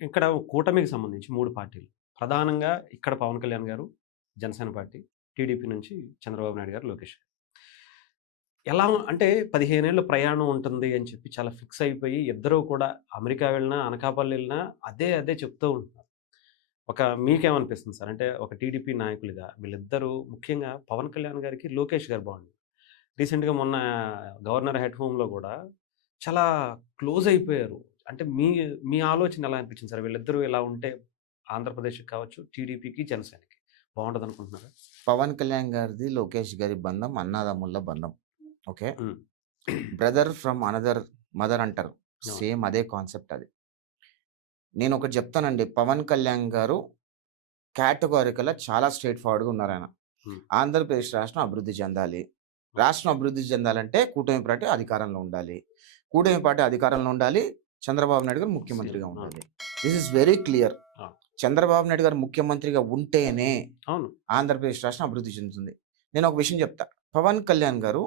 ఇక్కడ కూటమికి సంబంధించి 3 పార్టీలు. ప్రధానంగా ఇక్కడ పవన్ కళ్యాణ్ గారు, జనసేన పార్టీ, టీడీపీ నుంచి చంద్రబాబు నాయుడు గారు, లోకేష్ గారు. ఎలా అంటే 15 ఏళ్ల ప్రయాణం ఉంటుంది అని చెప్పి చాలా ఫిక్స్ అయిపోయి ఇద్దరూ కూడా అమెరికా వెళ్ళినా, అనకాపల్లి వెళ్ళినా అదే చెప్తూ ఉంటున్నారు. మీకేమనిపిస్తుంది సార్? అంటే ఒక టీడీపీ నాయకులుగా వీళ్ళిద్దరూ ముఖ్యంగా పవన్ కళ్యాణ్ గారికి, లోకేష్ గారు బాండ్. రీసెంట్‌గా మొన్న గవర్నర్ హెడ్ హోమ్‌లో గూడా చాలా క్లోజ్ అయిపోయారు. అంటే మీ ఆలోచన ఎలా అనిపించింది సార్? వీళ్ళిద్దరూ ఇలా ఉంటే ఆంధ్రప్రదేశ్‌కి కావచ్చు, టీడీపీకి, జనసేనకి బావుంటదనుకుంటున్నారా? పవన్ కళ్యాణ్ గారిది, లోకేష్ గారి బంధం అన్నదమ్ముల బంధం. ఓకే. హ్మ్. బ్రదర్ ఫ్రమ్ అనదర్ మదర్ అంటారు. అవును. సేమ్ అదే కాన్సెప్ట్ అది. నేనొకటి చెప్తానండి. పవన్ కళ్యాణ్ గారు కేటగారికల్‌గా చాలా స్ట్రెయిట్ ఫార్వర్డ్‌గా ఉన్నారాయన. హ్మ్. ఆంధ్రప్రదేశ్ రాష్ట్రం అభివృద్ధి చెందాలి. రాష్ట్రం అభివృద్ధి చెందాలంటే కూటమి పార్టీ అధికారంలో ఉండాలి. కూటమి పార్టీ అధికారంలో ఉండాలి. చంద్రబాబు నాయుడు గారు ముఖ్యమంత్రిగా సీఎం. ఉండాలి. This is very clear. ఆ! చంద్రబాబు నాయుడు గారు ముఖ్యమంత్రిగా ఉంటేనే అవును. ఆంధ్రప్రదేశ్ రాష్ట్రం అభివృద్ధి చెందుతుంది. నేనొక విషయం చెప్తా. పవన్ కళ్యాణ్ గారు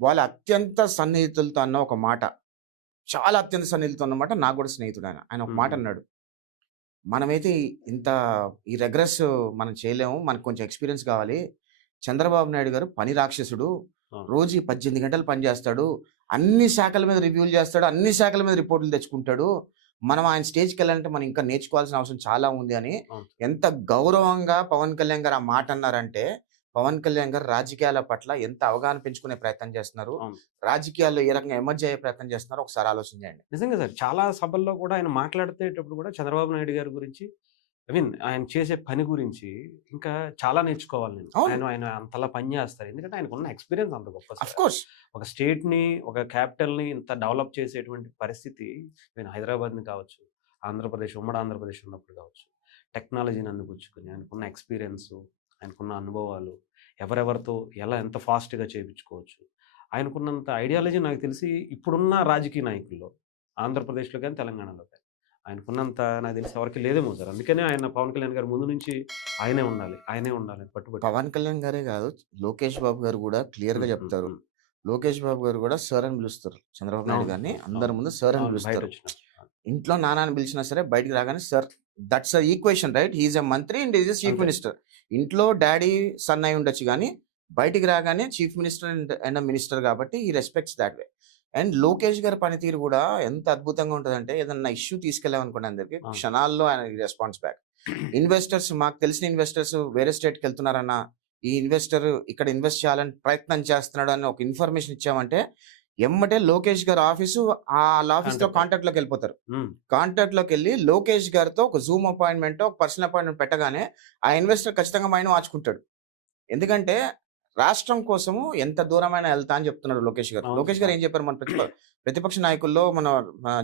వాళ్ళ అత్యంత సన్నిహితులతో అన్న ఒక మాట, చాలా అత్యంత సన్నిహితులతో అన్నమాట. నాకు కూడా స్నేహితుడాయన. ఆయన ఒక మాట హుహు. అన్నాడు. మనమైతే ఇంత ఈ రిగ్రెస్ మనం చేయలేము. మనకు కొంచెం ఎక్స్‌పీరియన్స్ కావాలి. చంద్రబాబు నాయుడు గారు పని రాక్షసుడు. అవును. రోజుకి 18 గంటలు పని చేస్తాడు. అన్ని శాఖల మీద రివ్యూలు చేస్తాడు. అన్ని శాఖల మీద రిపోర్టులు తెచ్చుకుంటాడు. మనం ఆయన స్టేజ్‌కెళ్ళాలంటే మనం ఇంకా నేర్చుకోవాల్సిన అవసరం చాలా ఉంది అని అవును. ఎంత గౌరవంగా పవన్ కళ్యాణ్ గారు ఆ మాట అన్నారంటే, పవన్ కళ్యాణ్ గారు రాజకీయాల పట్ల ఎంత అవగాహన పెంచుకునే ప్రయత్నం చేస్తున్నారు. అవును. రాజకీయాల్లో ఏ రకంగా ఎమర్జ్ అయ్యే ప్రయత్నం చేస్తున్నారో ఒకసారి ఆలోచన చేయండి. నిజంగా సార్. చాలా సభల్లో కూడా ఆయన మాట్లాడేటప్పుడు కూడా చంద్రబాబు నాయుడు గారి గురించి ఆయన చేసే పని గురించి ఇంకా చాలా నేర్చుకోవాలి నేను. అవును. ఆయన అంతలా పని చేస్తారు. ఎందుకంటే ఆయనకున్న ఎక్స్‌పీరియన్స్ అంత గొప్పది సార్. ఆఫ్‌కోర్స్. ఒక స్టేట్‌ని, ఒక క్యాపిటల్‌ని ఇంత డెవలప్ చేసేటువంటి పరిస్థితి హైదరాబాద్‌ని కావచ్చు, ఆంధ్రప్రదేశ్, ఉమ్మడి ఆంధ్రప్రదేశ్ ఉన్నప్పుడు కావచ్చు, టెక్నాలజీని అందిపుచ్చుకొని ఆయనకున్న ఎక్స్‌పీరియన్సు, ఆయనకున్న అనుభవాలు, ఎవరెవరితో ఎంత ఫాస్ట్‌గా చేపించుకోవచ్చు. ఆయనకున్నంత ఐడియాలజీ నాకు తెలిసి ఇప్పుడున్న రాజకీయ నాయకుల్లో ఆంధ్రప్రదేశ్‌లో గాని, తెలంగాణలో గాని ఆయనకున్నంత నాకు తెలిసి ఎవరికీ లేదేమో సార్. అందుకనే ఆయన పవన్ కళ్యాణ్ గారు ముందు నుంచి ఆయనే ఉండాలి అని పట్టుబట్టారు. పవన్ కళ్యాణ్ గారే కాదు, లోకేష్ బాబు గారు కూడా క్లియర్‌గా హ్మ్. హ్మ్. చెప్తారు. హ్మ్. లోకేష్ బాబు గారు కూడా సార్ అని పిలుస్తారు. చంద్రబాబు నాయుడు అవును. గారిని అవును. అందరి అవును. ముందు సార్ అని అవును. పిలుస్తారు. బయటొచ్చినప్పుడు. ఇంట్లో నాన్న అని పిలిచినా సరే బయటికి రాగానే sir. That's a equation right. He is a mantri and he is a chief అంతే. మినిస్టర్. ఇంట్లో డ్యాడీ సన్ అయి ఉండొచ్చు గానీ, బయటికి రాగానే చీఫ్ మినిస్టర్ అండ్ మినిస్టర్ కాబట్టి he respects that way. And Lokesh గారి పనితీరు కూడా ఎంత అద్భుతంగా ఉంటదంటే, ఏదన్నా ఇష్యూ తీసుకెళ్ళామనుకోండి అందరికి, అవును. క్షణాల్లో ఆయన రెస్పాన్స్ బ్యాక్. ఇన్వెస్టర్స్, మాకు తెలిసిన ఇన్వెస్టర్స్ వేరే స్టేట్‌కెళ్తున్నారన్న, ఈ ఇన్వెస్టర్ ఇక్కడ ఇన్వెస్ట్ చేయాలని ప్రయత్నం చేస్తున్నాడు అని ఒక ఇన్ఫర్మేషన్ ఇచ్చామంటే, ఎమ్మటే లోకేష్ గారి ఆఫీసు ఆళ్ళ ఆఫీస్‌తో కాంటాక్ట్. కాంటాక్ట్‌లోకెళ్ళిపోతారు. హ్మ్. కాంటాక్ట్‌లోకెళ్ళి లోకేష్ గారితో ఒక జూమ్ అపాయింట్‌మెంటో, ఒక పర్సనల్ అపాయింట్‌మెంట్ పెట్టగానే, ఆ ఇన్వెస్టర్ ఖచ్చితంగా మైండ్ మార్చుకుంటాడు. ఎందుకంటే, రాష్ట్రం కోసము ఎంత దూరమైనా ఎళ్తా అని చెప్తున్నాడు లోకేష్ గారు. అవును. లోకేష్ గారు అవును. ఏం చెప్పారు మన ప్రతిపక్ష నాయకుల్లో మన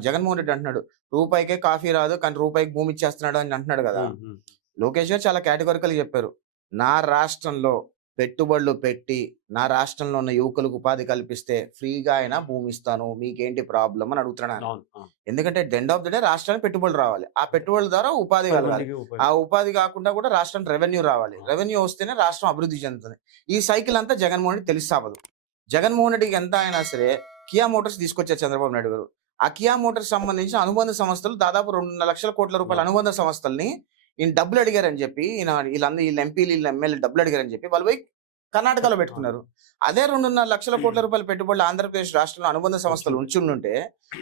జగన్మోహన్ రెడ్డి అంటున్నాడు. రూపాయికే కాఫీ రాదు. కానీ రూపాయికి భూమి ఇచ్చేస్తున్నాడు అని అంటున్నాడు గదా! హ్మ్. హ్మ్. లోకేష్ గారు చాలా కేటగారికల్‌గా చెప్పారు. నా రాష్ట్రంలో పెట్టుబడులు పెట్టి, నా రాష్ట్రంలో ఉన్న యువకులకు ఉపాధి కల్పిస్తే ఫ్రీగా అయినా భూమి ఇస్తాను. మీకేంటి ప్రాబ్లమ్ అని అడుగుతున్నాడాయన. అవును. అవును. ఎందుకంటే at the end of the day రాష్ట్రానికి పెట్టుబడులు రావాలి. ఆ అంతే. పెట్టుబడుల ద్వారా ఉపాధి 10 కలగాలి. మందికి ఆ ఉపయోగం. ఉపాధి కాకుండా కూడా రాష్ట్రానికి రెవెన్యూ రావాలి. అవును. రెవెన్యూ వస్తేనే రాష్ట్రం అభివృద్ధి చెందుతుంది. ఈ సైకిల్ అంతా జగన్మోహన్ రెడ్డికి తెలిసి సావదు. జగన్మోహన్ రెడ్డికి ఎంత అయినా సరే కియా మోటార్స్ తీసుకొచ్చారు చంద్రబాబు నాయుడు గారు. ఆ కియా మోటార్స్ సంబంధించిన అనుబంధ సంస్థలు దాదాపు 2,00,00,00,000 అవును. అనుబంధ సంస్థల్ని ఈయన డబ్బులు అడిగారని చెప్పి, వీళ్ళ ఎంపీలు, వీళ్ళ ఎమ్మెల్యేలు డబ్బులు అడిగారని చెప్పి వాళ్ళు పోయి కర్ణాటకలో అవును. పెట్టుకున్నారు. అదే 2,50,00,00,000 పెట్టుబడులు ఆంధ్రప్రదేశ్ రాష్ట్రంలో అనుబంధ సంస్థలు వచ్చుంటే. ఉంచుండుంటే,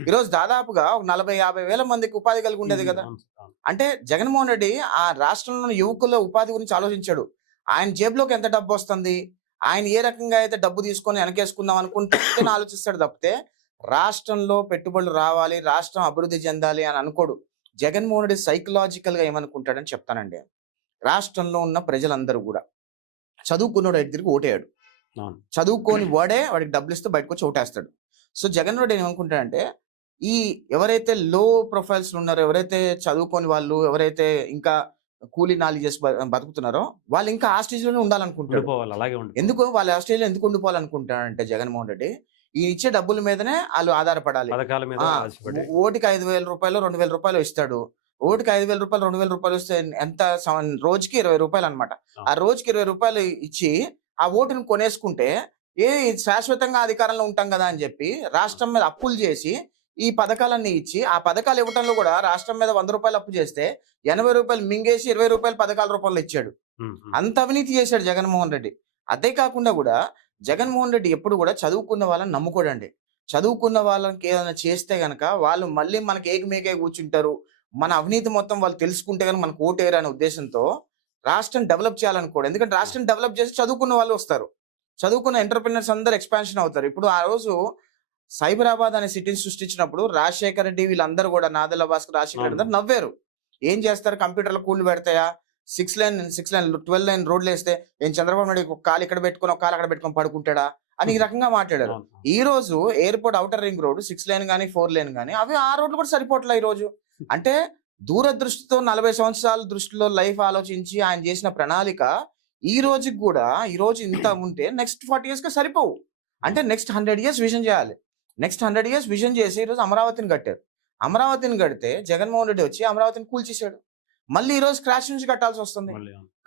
ఈరోజు దాదాపుగా ఒక 40,000, 50,000 మందికి ఉపాధి కలిగి ఉండేది ఈజీగా. కదా! అవును. అవును. అంటే జగన్మోహన్ రెడ్డి ఆ రాష్ట్రంలోని యువకుల ఉపాధి గురించి ఆలోచించాడు. ఆయన జేబులోకి ఎంత డబ్బొస్తుంది? ఆయన ఏ రకంగా అయితే డబ్బు తీసుకొని వెనకేసుకుందాం అనుకుంటేనే ఆలోచిస్తాడు తప్పితే, రాష్ట్రంలో పెట్టుబడులు రావాలి, రాష్ట్రం అభివృద్ధి చెందాలి అని అనుకోడు. జగన్మోహన్ రెడ్డి సైకలాజికల్‌గా ఏమనుకుంటాడని చెప్తానండి. రాష్ట్రంలో ఉన్న ప్రజలందరూ గూడా చదువుకున్నోడు ఎటు తిరిగి ఓటేయడు. అవును. చదువుకోని వాడే వాడికి డబ్బులిస్తే బయటకొచ్చి ఓటేస్తాడు. సో, జగన్ రెడ్డి ఏమనుకుంటాడంటే, ఈ ఎవరైతే లో ప్రొఫైల్స్‌లో ఉన్నారో, ఎవరైతే చదువుకోని వాళ్ళు, ఎవరైతే ఇంకా కూలీ నాలి చేసి బతుకుతున్నారో, వాళ్ళు ఇంకా ఆ స్టేజ్‌లోనే ఉండాలనుకుంటాడు. ఉండిపోవాలి. అలాగే ఉండిపోవాలి. ఎందుకు వాళ్ళు ఆ స్టేజ్‌లో ఎందుకు ఉండిపోవాలనుకుంటాడంటే జగన్మోహన్ రెడ్డి, ఈయన ఇచ్చే డబ్బుల మీదనే ఆళ్ళు ఆధారపడాలి. పథకాల మీద ఆ! ఆశపడి. ఓటికి రూ. 5,000 రూ. 2,000 ఇస్తాడు. ఓటికి రూ. 5,000 రూ. 2,000 వస్తే ఎంత రోజుకి రూ. 20 అన్నమాట. ఆ అవును. రోజుకి రూ. 20 ఇచ్చి, ఆ ఓటుని కొనేసుకుంటే, శాశ్వతంగా అధికారంలో ఉంటాం గదా! అని జెప్పి, అవును. రాష్ట్రం మీద అప్పులు జేసి, ఈ పథకాలన్నీ ఇచ్చి, ఆ పథకాలు ఇవ్వటంలో కూడా రాష్ట్రం మీద ₹100 అప్పు చేస్తే, ₹80 మింగేసి ₹20 పథకాల రూపంలో ఇచ్చాడు. అంత అవినీతి చేశాడు జగన్మోహన్ రెడ్డి. అదే కాకుండా కూడా జగన్మోహన్ రెడ్డి ఎప్పుడు కూడా చదువుకున్న వాళ్ళని నమ్ముకోడండి. చదువుకున్న వాళ్ళకి ఏదైనా చేస్తే గనక వాళ్ళు మళ్ళీ మనకి ఏకమేకే కూర్చుంటారు. మన అవినీతి మొత్తం వాళ్ళు తెలుసుకుంటే గనక మనకు ఓటేయరు అనే ఉద్దేశంతో రాష్ట్రం డెవలప్ చేయాలనుకోడు. ఎందుకంటే రాష్ట్రం డెవలప్ చేసి చదువుకున్న వాళ్ళు వస్తారు. చదువుకున్న ఎంటర్‌ప్రెన్యూర్స్ అందరూ ఎక్స్‌పాన్షన్ అవుతారు. ఇప్పుడు ఆ రోజు సైబరాబాద్ అనే సిటీని సృష్టించినప్పుడు రాజశేఖర్ రెడ్డి వీళ్ళందరూ కూడా నాదెళ్ల భాస్కర్, రాజశేఖర్ రెడ్డి అందరూ నవ్వారు. ఏం చేస్తారు కంప్యూటర్‌లో కూళ్ళు పెడతాయా? 6 లైన్ 12 లైన్ రోడ్లేస్తే ఏం చంద్రబాబు నాయుడు ఒక కాలు ఇక్కడ పెట్టుకొని, ఒక కాలు అక్కడ పెట్టుకొని పడుకుంటాడా? అని ఈ రకంగా మాట్లాడారు. ఈ రోజు airport outer ring road 6 line గాని, 4 లైన్ గాని అవి ఆ రోడ్లు కూడా సరిపోవట్లే ఈ రోజు. అంటే దూరదృష్టితో 40 సంవత్సరాల దృష్టిలో లైఫ్ ఆలోచించి ఆయన చేసిన ప్రణాళిక ఈ రోజుకి కూడా ఈ రోజు ఇంత ఉంటే నెక్స్ట్ 40 ఇయర్స్‌కి సరిపోవు. అంటే నెక్స్ట్ 100 ఇయర్స్ విజన్ చేయాలి. నెక్స్ట్ 100 ఇయర్స్ విజన్ చేసి ఈరోజు అమరావతిని కట్టారు. అమరావతిని కడితే జగన్మోహన్ రెడ్డి వచ్చి అమరావతిని కూల్చేశాడు. మళ్ళీ ఈరోజు స్క్రాచ్ నుంచి కట్టాల్సి వస్తుంది.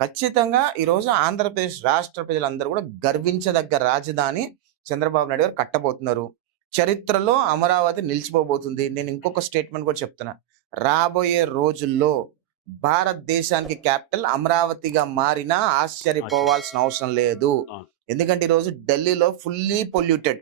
ఖచ్చితంగా ఈరోజు ఆంధ్రప్రదేశ్ రాష్ట్ర ప్రజలందరూ కూడా గర్వించదగ్గ రాజధాని చంద్రబాబు నాయుడు గారు కట్టబోతున్నారు. చరిత్రలో అమరావతి నిలిచిపోబోతుంది. నేను ఇంకొక స్టేట్మెంట్ కూడా చెప్తున్నా. రాబోయే రోజుల్లో భారతదేశానికి క్యాపిటల్ అమరావతిగా మారినా ఆశ్చర్యపోవాల్సిన అవసరం లేదు. ఎందుకంటే ఈరోజు ఢిల్లీలో ఫుల్లీ పొల్యూటెడ్,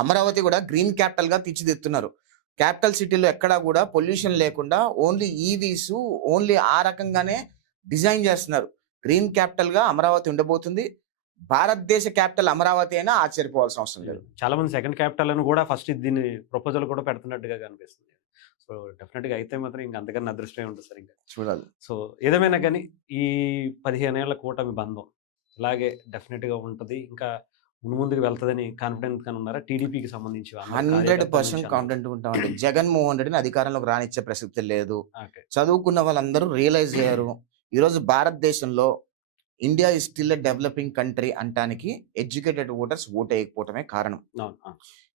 అమరావతి కూడా గ్రీన్ క్యాపిటల్ గా తీర్చిదిద్దుతున్నారు. క్యాపిటల్ సిటీలో ఎక్కడా కూడా పొల్యూషన్ లేకుండా ఓన్లీ ఈవీస్, ఓన్లీ ఆ రకంగానే డిజైన్ చేస్తున్నారు. గ్రీన్ క్యాపిటల్ గా అమరావతి ఉండబోతుంది. భారతదేశ క్యాపిటల్ అమరావతి అయినా ఆశ్చర్యపోవాల్సిన అవసరం లేదు. చాలా మంది సెకండ్ క్యాపిటల్ అని కూడా ఫస్ట్ దీన్ని ప్రపోజల్ కూడా పెడుతున్నట్టుగా కనిపిస్తుంది. సో డెఫినెట్ గా అయితే మాత్రం ఇంకా అంతకన్నా అదృష్టమే ఉంటుంది సార్ ఇంకా చూడాలి. సో ఏదేమైనా కానీ ఈ 15 ఏళ్ల కూటమి బంధం ఇలాగే డెఫినెట్ గా ఉంటది. ఇంకా ముందుకు వెళ్తదని కాన్ఫిడెంట్ గా ఉన్నారా? టీడీపీకి సంబంధించి 100% కాన్ఫిడెంట్ ఉంటామండి. జగన్మోహన్ రెడ్డిని అధికారంలోకి రానిచ్చే ప్రసక్తి లేదు. చదువుకున్న వాళ్ళందరూ రియలైజ్ అయ్యారు. ఈరోజు భారతదేశంలో India is still a developing country అంటానికి ఎడ్యుకేటెడ్ ఓటర్స్ ఓట్ వేయకపోవటమే కారణం.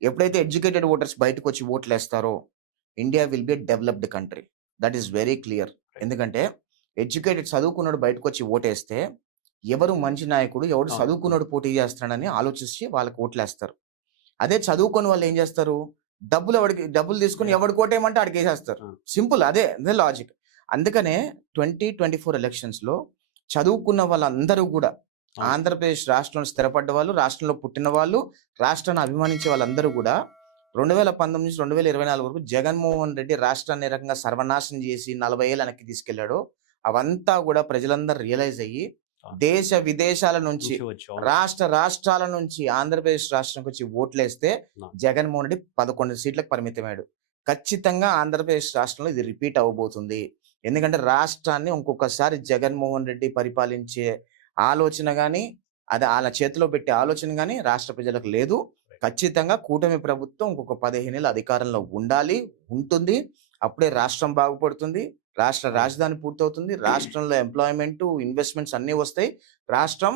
ఎప్పుడైతే ఎడ్యుకేటెడ్ ఓటర్స్ బయటకు వచ్చి ఓట్లు వేస్తారో India will be a developed country. That is very clear. ఎందుకంటే ఎడ్యుకేటెడ్ చదువుకున్నాడు బయటకు వచ్చి ఓటేస్తే ఎవరు మంచి నాయకుడు, ఎవడు చదువుకున్నాడు పోటీ చేస్తాడని ఆలోచించి వాళ్ళకి ఓట్లేస్తారు. అదే చదువుకొని వాళ్ళు ఏం చేస్తారు, డబ్బులు తీసుకుని ఎవడు కోటేయమంటే ఆడికి వేసేస్తారు. సింపుల్, అదే లాజిక్. అందుకనే 2024 ఎలక్షన్స్ లో చదువుకున్న వాళ్ళందరూ కూడా ఆంధ్రప్రదేశ్ రాష్ట్రంలో స్థిరపడ్డ వాళ్ళు, రాష్ట్రంలో పుట్టిన వాళ్ళు, రాష్ట్రాన్ని అభిమానించే వాళ్ళందరూ కూడా 2019 నుంచి 2024 వరకు జగన్మోహన్ రెడ్డి రాష్ట్రాన్ని ఏ రకంగా సర్వనాశనం చేసి 40 ఏళ్ళు వెనక్కి తీసుకెళ్లాడో అవంతా కూడా ప్రజలందరూ రియలైజ్ అయ్యి దేశ విదేశాల నుంచి, రాష్ట్రాల నుంచి ఆంధ్రప్రదేశ్ రాష్ట్రానికి వచ్చి ఓట్లేస్తే జగన్మోహన్ రెడ్డి 11 సీట్లకు పరిమితమయ్యాడు. ఖచ్చితంగా ఆంధ్రప్రదేశ్ రాష్ట్రంలో ఇది రిపీట్ అవ్వబోతుంది. ఎందుకంటే రాష్ట్రాన్ని ఇంకొకసారి జగన్మోహన్ రెడ్డి పరిపాలించే ఆలోచన కానీ, అది వాళ్ళ చేతిలో పెట్టే ఆలోచన కానీ రాష్ట్ర ప్రజలకు లేదు. ఖచ్చితంగా కూటమి ప్రభుత్వం ఇంకొక 15 ఏళ్ళు అధికారంలో ఉండాలి, ఉంటుంది. అప్పుడే రాష్ట్రం బాగుపడుతుంది, రాష్ట్ర రాజధాని పూర్తవుతుంది, రాష్ట్రంలో ఎంప్లాయ్మెంట్, ఇన్వెస్ట్మెంట్స్ అన్నీ వస్తాయి. రాష్ట్రం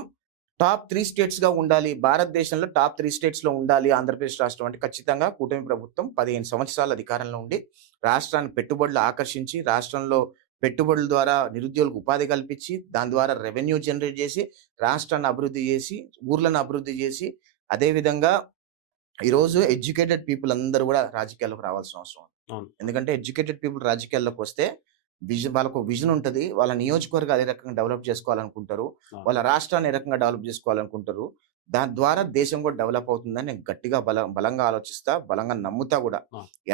టాప్ 3 స్టేట్స్ గా ఉండాలి. భారతదేశంలో టాప్ 3 స్టేట్స్ లో ఉండాలి ఆంధ్రప్రదేశ్ రాష్ట్రం అంటే ఖచ్చితంగా కూటమి ప్రభుత్వం 15 సంవత్సరాల అధికారంలో ఉండి రాష్ట్రానికి పెట్టుబడులు ఆకర్షించి, రాష్ట్రంలో పెట్టుబడుల ద్వారా నిరుద్యోగులకు ఉపాధి కల్పించి, దాని ద్వారా రెవెన్యూ జనరేట్ చేసి, రాష్ట్రాన్ని అభివృద్ధి చేసి, ఊర్లను అభివృద్ధి చేసి, అదేవిధంగా ఈరోజు ఎడ్యుకేటెడ్ పీపుల్ అందరూ కూడా రాజకీయాల్లోకి రావాల్సిన అవసరం ఉంది. ఎందుకంటే ఎడ్యుకేటెడ్ పీపుల్ రాజకీయాల్లోకి వస్తే వాళ్ళకు విజన్ ఉంటుంది. వాళ్ళ నియోజకవర్గాలు ఏ రకంగా డెవలప్ చేసుకోవాలనుకుంటారు, వాళ్ళ రాష్ట్రాన్ని ఏ రకంగా డెవలప్ చేసుకోవాలనుకుంటారు. దాని ద్వారా దేశం కూడా డెవలప్ అవుతుందని నేను గట్టిగా బలంగా ఆలోచిస్తా, బలంగా నమ్ముతా కూడా.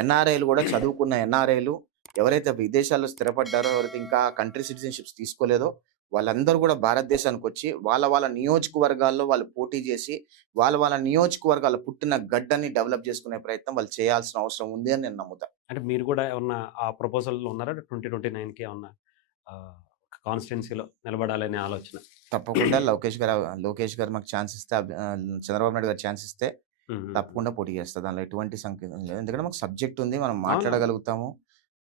ఎన్ఆర్ఐలు కూడా చదువుకున్న ఎన్ఆర్ఐలు ఎవరైతే విదేశాల్లో స్థిరపడ్డారో, ఎవరైతే ఇంకా కంట్రీ సిటిజన్షిప్స్ తీసుకోలేదో వాళ్ళందరూ కూడా భారతదేశానికి వచ్చి వాళ్ళ నియోజకవర్గాల్లో వాళ్ళు పోటీ చేసి వాళ్ళ నియోజకవర్గాల్లో పుట్టిన గడ్డని డెవలప్ చేసుకునే ప్రయత్నం వాళ్ళు చేయాల్సిన అవసరం ఉంది అని నేను నమ్ముతా. అంటే మీరు కూడా ఏమన్నా ఆ ప్రపోజల్లో ఉన్నారా? 2029కి ఏమన్నా కాన్స్టిట్యున్సీలో నిలబడాలనే ఆలోచన? తప్పకుండా లోకేష్ గారు మాకు ఛాన్స్ ఇస్తే, చంద్రబాబు నాయుడు గారు ఛాన్స్ ఇస్తే తప్పకుండా పోటీ చేస్తా. దానిలో ఎటువంటి సంకేతం లేదు. ఎందుకంటే మాకు సబ్జెక్ట్ ఉంది, మనం మాట్లాడగలుగుతాము.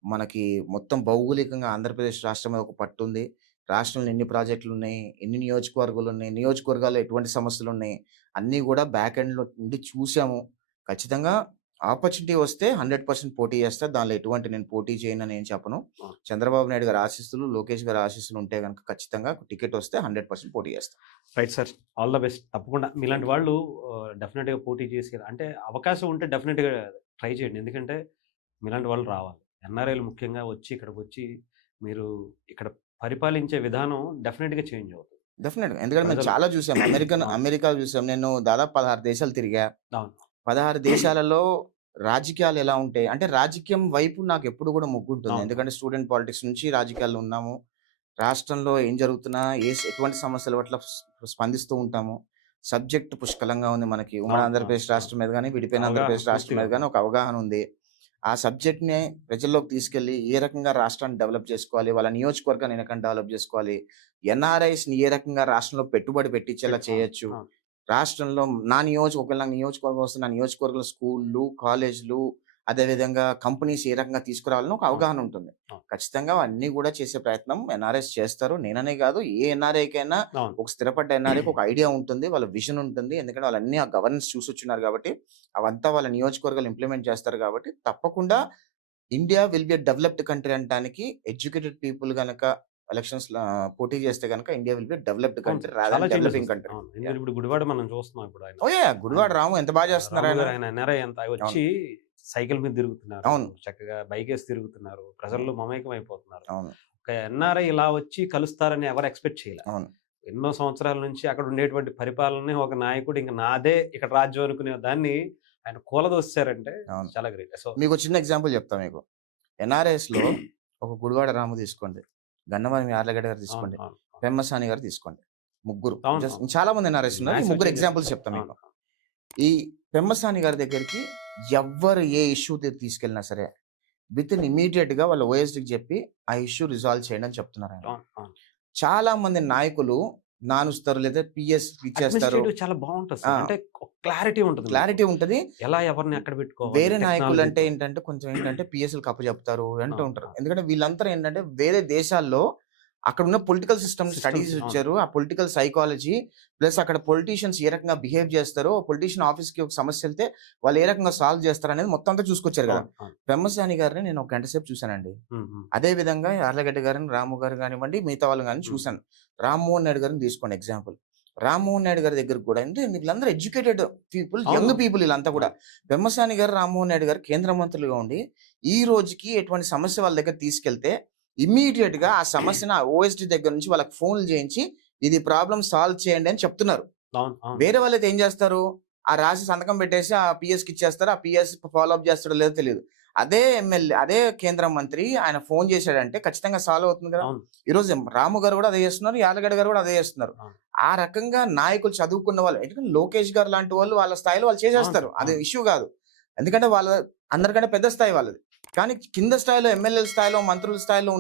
మనకి మొత్తం భౌగోళికంగా ఆంధ్రప్రదేశ్ రాష్ట్రం మీద ఒక పట్టు ఉంది. రాష్ట్రంలో ఎన్ని ప్రాజెక్టులు ఉన్నాయి, ఎన్ని నియోజకవర్గాలు ఉన్నాయి, నియోజకవర్గాల్లో ఎటువంటి సమస్యలు ఉన్నాయి, అన్నీ కూడా బ్యాక్ ఎండ్లో ఉండి చూసాము. ఖచ్చితంగా ఆపర్చునిటీ వస్తే 100% పోటీ చేస్తా. దానిలో ఎటువంటి నేను పోటీ చేయనని నేను చెప్పను. చంద్రబాబు నాయుడు గారి ఆశీస్సులు, లోకేష్ గారి ఆశీస్సులు ఉంటే కనుక ఖచ్చితంగా టికెట్ వస్తే 100% పోటీ చేస్తా. Right sir, all the best. తప్పకుండా మీలాంటి వాళ్ళు డెఫినెట్గా పోటీ చేసి, అంటే అవకాశం ఉంటే డెఫినెట్గా ట్రై చేయండి. ఎందుకంటే మీలాంటి వాళ్ళు రావాలి. ఎన్ఆర్ఐలు ముఖ్యంగా వచ్చి ఇక్కడికి వచ్చి మీరు ఇక్కడ పరిపాలించే విధానం డెఫినెట్‌గా చేంజ్ అవుతుంది. డెఫినెట్‌గా. ఎందుకంటే మేము ప్రజలు చాలా చూసాం. అవును. అమెరికా చూసాం. నేను దాదాపు 16 దేశాలు తిరిగా. అవును. 16 దేశాలలో రాజకీయాలు ఎలా ఉంటాయి అంటే రాజకీయం వైపు నాకెప్పుడు కూడా మొగ్గుంటుంది. అవును. ఎందుకంటే స్టూడెంట్ పాలిటిక్స్ నుంచి రాజకీయాల్లో ఉన్నాము. రాష్ట్రంలో ఏం జరుగుతున్నా ఎటువంటి సమస్యల పట్ల స్పందిస్తూ ఉంటాము. సబ్జెక్ట్ పుష్కలంగా ఉంది మనకి. ఉమ్మడి అవును. అవును. ఆంధ్రప్రదేశ్ రాష్ట్రం అవును. మీద గాని, విడిపోయిన అవగాహన ఆంధ్రప్రదేశ్ రాష్ట్రం పూర్తిగా మీద గాని ఉంది. ఒక అవగాహన ఉంది. ఆ సబ్జెక్ట్‌ని ప్రజల్లోకి తీసుకెళ్ళి ఏ రకంగా రాష్ట్రాన్ని డెవలప్ చేసుకోవాలి, వాళ్ళ నియోజకవర్గాన్ని ఏ రకంగా డెవలప్ చేసుకోవాలి, ఎన్ఆర్ఐస్‌ని ఏ రకంగా రాష్ట్రంలో పెట్టుబడి పెట్టించేలా అవును. చేయొచ్చు. అవును. రాష్ట్రంలో ఒకవేళ నా నియోజకవర్గం వస్తే నా నియోజకవర్గంలో స్కూళ్ళు, కాలేజీలు, అదేవిధంగా కంపెనీస్ ఏ రకంగా తీసుకురావాలని ఒక అవును. అవగాహన ఉంటుంది. అవును. ఖచ్చితంగా అవన్నీ కూడా చేసే ప్రయత్నం ఎన్ఆర్ఐస్ చేస్తారు. నేననే కాదు, ఏ ఎన్ఆర్ఐకైనా అవును. ఒక స్థిరపడ్డ ఎన్ఆర్ఐకి ఒక ఐడియా ఉంటుంది. వాళ్ళ విజన్ ఉంటుంది. ఎందుకంటే వాళ్ళన్నీ ఆ గవర్నెన్స్ చూసొచ్చున్నారు కాబట్టి, అవంతా వాళ్ళ నియోజకవర్గాలు ఇంప్లిమెంట్ చేస్తారు కాబట్టి, తప్పకుండా India will be a developed country అనటానికి ఎడ్యుకేటెడ్ పీపుల్ గనక ఎలక్షన్స్‌లో పోటీ చేస్తే గనక India will be a developed అవును. కంట్రీ రాదర్ చాలా దెన్ చేంజెస్ డెవలపింగ్ వస్తాయి. కంట్రీ. అవును. యాహ్! ఎందుకంటే ఇప్పుడు గుడివాడ మనం చూస్తున్నాం ఇప్పుడు ఆయన. ఓహ్! యాహ్! ఆయన గుడివాడ రాము ఎంత బాగా చేస్తున్నారు రాము ఆయన. గారు ఆయన ఎన్ఆర్ఐ అంత వచ్చి అవును. సైకిల్ మీద తిరుగుతున్నారు. అవును. చక్కగా బైకేసి తిరుగుతున్నారు. ప్రజల్లో మమేకం అయిపోతున్నారు. అవును. ఒక ఎన్ఆర్ఐ ఇలా వచ్చి కలుస్తారని ఎవరు ఎక్స్‌పెక్ట్ చేయలే. అవును. ఎన్నో సంవత్సరాల నుంచి అక్కడ ఉండేటువంటి పరిపాలనని ఒక నాయకుడు ఇంక నాదే ఇక్కడ రాజ్యం అనుకునే దాన్ని ఆయన కూలదోసేసారంటే అవును. చాలా గ్రేట్. సో మీకో చిన్న ఎగ్జాంపుల్ చెప్తా మీకు. ఎన్ఆర్ఐఎస్‌లో ఒక గుడివాడ రాము తీసుకోండి. గన్నవరం యార్లగడ్డ గారు అవును. తీసుకోండి. అవును. పెమ్మసాని గారు తీసుకోండి. ముగ్గురు. అవును. జస్ట్ అవును. చాలా మంది ఎన్ఆర్ఐస్ ఉన్నారు. ఈ మ్యాసివ్ ముగ్గురు చేంజెస్ ఎగ్జాంపుల్స్ వచ్చాయి. చెప్తా మీకు. అవును. ఈ పెమ్మసాని గారి దగ్గరికి ఎవ్వరు ఏ ఇష్యూ తీసుకెళ్ళినా సరే, వితిన్ ఇమ్మీడియేట్‌గా వాళ్ళ ఓఎస్‌డీకి చెప్పి ఆ ఇష్యూ రిజాల్వ్ చేయండి అని చెప్తున్నారు ఆయన. అవును. అవును. చాలా మంది నాయకులు నానుస్తారు లేదా పిఎస్ ఇచ్చేస్తారు. అడ్మినిస్ట్రేటివ్ చాలా బావుంటది ఆ! సార్. అంటే ఒక క్లారిటీ ఉంటది మీకు. క్లారిటీ ఉంటది. ఎలా ఎవరిని ఎక్కడ పెట్టుకోవాలి వేరే నాయకులంటే టెక్నాలజీతో. ఏంటంటే కొంచెం ఏంటంటే పిఎస్‌లకి అప్పజెప్తారు అంటూ అవును. ఉంటారు. అవును. ఎందుకంటే వీళ్ళంతా ఏంటంటే వేరే దేశాల్లో అక్కడున్న పొలిటికల్ సిస్టమ్ స్టడీస్ సిస్టమ్స్ అవును. ఇచ్చారు. ఆ పొలిటికల్ సైకాలజీ ప్లస్ అక్కడ పొలిటీషియన్స్ ఏ రకంగా బిహేవ్ చేస్తారో, పొలిటీషియన్ ఆఫీస్‌కి ఒక సమస్య ఎళ్తే వాళ్ళు ఏ రకంగా సాల్వ్ చేస్తారనేది మొత్తం అంతా చూసుకొచ్చారు కదా! అవును. అవును. పెమ్మసాని గారిని నేను ఒక గంట సేపు చూసానండి. హ్మ్. హ్మ్. అదే విధంగా యార్లగడ్డ గారిని, రాము గారు గానివ్వండి, మిగతా వాళ్ళని గాని హ్మ్. చూసాను. రామ్మోహన్ నాయుడు గారిని తీసుకోండి ఎగ్జాంపుల్. రామ్మోహన్ నాయుడు గారి దగ్గరకి కూడా అంటే వీళ్ళందరూ ఎడ్యుకేటెడ్ పీపుల్, యంగ్ అవును. పీపుల్ వీళ్ళంతా కూడా. అవును. పెమ్మసాని గారు, రామ్మోహన్ నాయుడు గారు కేంద్ర మంత్రులుగా ఉండి, ఈ రోజుకి ఎటువంటి సమస్య వాళ్ళ దగ్గర తీసుకెళ్తే ఇమ్మీడియేట్‌గా ఆ సమస్యను ఆ ఓఎస్‌డీ దగ్గర నుంచి వాళ్ళకి ఫోన్‌లు చేయించి, ఇది ప్రాబ్లమ్ సాల్వ్ చేయండి అని చెప్తున్నారు. అవును. అవును. వేరే వాళ్ళైతే ఏం చేస్తారు? ఆ రాసి సంతకం పెట్టేసి ఆ పీఎస్‌కి ఇచ్చేస్తారు. ఆ పీఎస్ ఫాలో అప్ చేస్తాడో లేదో తెలీదు. అదే ఎమ్మెల్యే, అదే కేంద్ర మంత్రి ఆయన ఫోన్ చేశాడంటే ఖచ్చితంగా సాల్వ్ అవుతుంది కదా! అవును. ఈరోజు రాము గారు కూడా అదే చేస్తున్నారు. యార్లగడ్డ గారు కూడా అదే చేస్తున్నారు. అవును. ఆ రకంగా నాయకులు చదువుకున్న వాళ్ళు ఎందుకంటే లోకేష్ గారు లాంటి వాళ్ళు వాళ్ళ స్థాయిలో వాళ్ళు అవును చేసేస్తారు. సార్. అది అవును. ఇష్యూ కాదు. ఎందుకంటే వాళ్ళ అందరికంటే పెద్ద స్థాయి వాళ్ళది. కానీ కింద స్థాయిలో ఎమ్మెల్యేల స్థాయిలో, మంత్రుల స్థాయిలో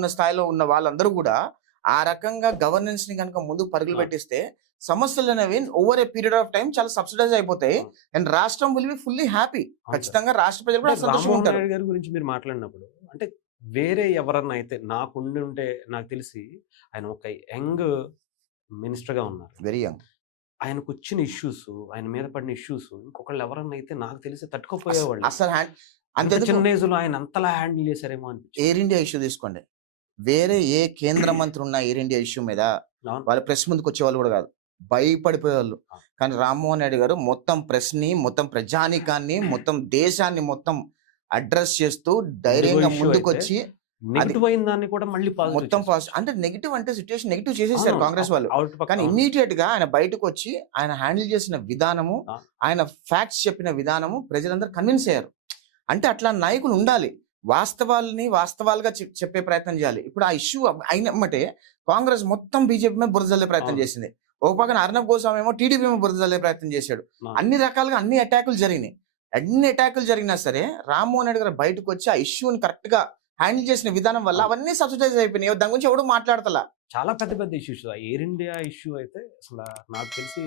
ఉన్న వాళ్ళందరూ కూడా ఆ రకంగా గవర్నెన్స్‌ని గనుక ముందుకు పరుగులు అవును. పెట్టిస్తే సమస్యలనేవి over a period of time చాలా సబ్సిడైజ్ అయిపోతాయి. అవును. అండ్ రాష్ట్రం విల్ బి ఫుల్లీ హ్యాపీ. అవును సార్. ఖచ్చితంగా రాష్ట్ర ప్రజలు అంటే కూడా సంతోషంగా రామ్మోహన్ ఉంటారు. నాయుడు గారి గురించి మీరు మాట్లాడినప్పుడు అంటే వేరే ఎవరన్నా అయితే నాకుండి ఉంటే నాకు తెలిసి ఆయన ఒక యంగ్ మినిస్టర్‌గా ఉన్నారు. Very young. ఆయనకొచ్చిన ఇష్యూస్, ఆయన మీద పడిన ఇష్యూస్ ఇంకొకళ్ళు ఎవరన్నా అయితే నాకు తెలిసి అస్ తట్టుకోపోయేవాళ్ళు. అసలు అంత అంతెందుకు చిన్న ఏజ్‌లో ఆయన అంతలా హ్యాండిల్ చేశారేమో అనిపించింది. ఎయిర్ ఇండియా ఇష్యూ తీసుకోండి. వేరే ఏ కేంద్ర మంత్రి ఉన్న ఎయిర్ ఇండియా ఇష్యూ మీద అవును. వాళ్ళు ప్రెస్ ముందుకొచ్చేవాళ్ళు కూడా కాదు. భయపడిపోయేవాళ్ళు. అవును. కానీ రామ్మోహన్ నాయుడు గారు మొత్తం ప్రెస్‌ని, మొత్తం ప్రజానీకాన్ని, మొత్తం దేశాన్ని మొత్తం అడ్రెస్ చేస్తూ ఇండిగో ధైర్యంగా ఇష్యూ అయితే ముందుకొచ్చి అది నెగెటివ్ అయిన దాన్ని కూడా మళ్ళీ పాజిటివ్ మొత్తం చేశారు. అంటే నెగెటివ్ అంటే సిట్యుయేషన్ నెగెటివ్ చేసేసారు అవును. కాంగ్రెస్ వాళ్ళు. అటుపక్క కానీ అవును. ఇమ్మీడియేట్‌గా ఆయన బయటకొచ్చి ఆయన హ్యాండిల్ చేసిన విధానము, ఆ! ఆయన ఫ్యాక్ట్స్ చెప్పిన విధానము ప్రజలందరూ కన్విన్స్ అయ్యారు. అంటే అట్లా నాయకులు ఉండాలి. వాస్తవాల్ని వాస్తవాలుగా చెప్పే ప్రయత్నం చేయాలి. ఇప్పుడు ఆ ఇష్యూ అయినమ్మటే కాంగ్రెస్ మొత్తం బీజేపీ మీద బురద జల్లే ప్రయత్నం అవును. చేసింది. ఒక పక్కన అర్నబ్ గోస్వామి ఏమో టీడీపీ మీద బురద జల్లే ప్రయత్నం చేశాడు. అవును. అన్ని రకాలుగా అన్ని అటాకులు జరిగినాయి. అన్ని అటాకులు జరిగినా సరే రామ్మోహన్ రెడ్డి గారు బయటకొచ్చి ఆ ఇష్యూని కరెక్ట్‌గా హ్యాండిల్ చేసిన విధానం వల్ల అవును. అవన్నీ సబ్సిడైజ్ అయిపోయినాయి. దాని గురించి ఎవడు మాట్లాడతలా. చాలా పెద్ద పెద్ద ఇష్యూస్. ఆ ఎయిర్ ఇండియా ఇష్యూ అయితే అసల నాకు తెలిసి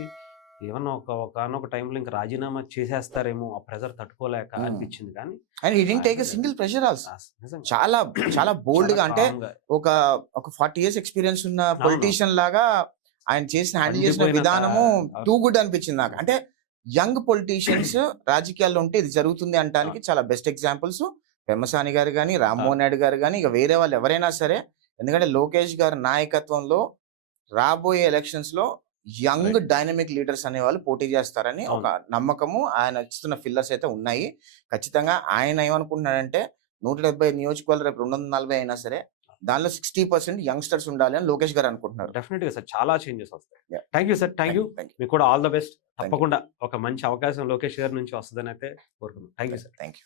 ఏమన్నా ఒకానొక టైంలో ఇంక రాజీనామా చేసేస్తారేమో ఆ ప్రెషర్ తట్టుకోలేక అనిపించింది కానీ and he didn't take a ఆయన సింగిల్ ప్రెషర్ ఆల్సో. నిజంగా చాలా చాలా చాలా బోల్డ్‌గా అంటే కామ్‌గా ఒక ఒక 40 ఇయర్స్ ఎక్స్‌పీరియన్స్ ఉన్న అవును. పొలిటీషియన్ లాగా ఆయన హ్యాండిల్ చేసిన పండిపోయినంత విధానము అవును. టూ గుడ్ అనిపించింది నాకు. అంటే యంగ్ పొలిటీషియన్స్ రాజకీయాల్లో ఉంటే ఇది జరుగుతుంది అనటానికి అవును. చాలా బెస్ట్ ఎగ్జాంపుల్స్ పెమ్మసాని గారు గాని, అవును. రామ్మోహన్ నాయుడు గారు గాని, ఇక వేరే వాళ్ళు ఎవరైనా సరే. ఎందుకంటే లోకేష్ గారి నాయకత్వంలో రాబోయే ఎలక్షన్స్‌లో యంగ్ రైట్. డైనమిక్ లీడర్స్ అనేవాళ్ళు పోటీ చేస్తారని ఒక అవును. నమ్మకము ఆయన ఇస్తున్న ఫిల్లర్స్ అయితే ఉన్నాయి. ఖచ్చితంగా ఆయన ఏమనుకుంటున్నాడంటే 170 నియోజకవర్గాలు రేపు 240 అయినా సరే దానిలో 60% యంగ్స్టర్స్ ఉండాలి అని లోకేష్ గారు అనుకుంటున్నారు. డెఫినెట్గా సార్ చాలా చేంజెస్ వస్తాయి. Yeah. Thank you sir, thank you. Thank you. మీకు కూడా all the best. Thank you. తప్పకుండా ఒక మంచి అవకాశం లోకేష్ గారి నుంచి వస్తుందని అయితే కోరుకుందాం. Thank you sir. Thank you.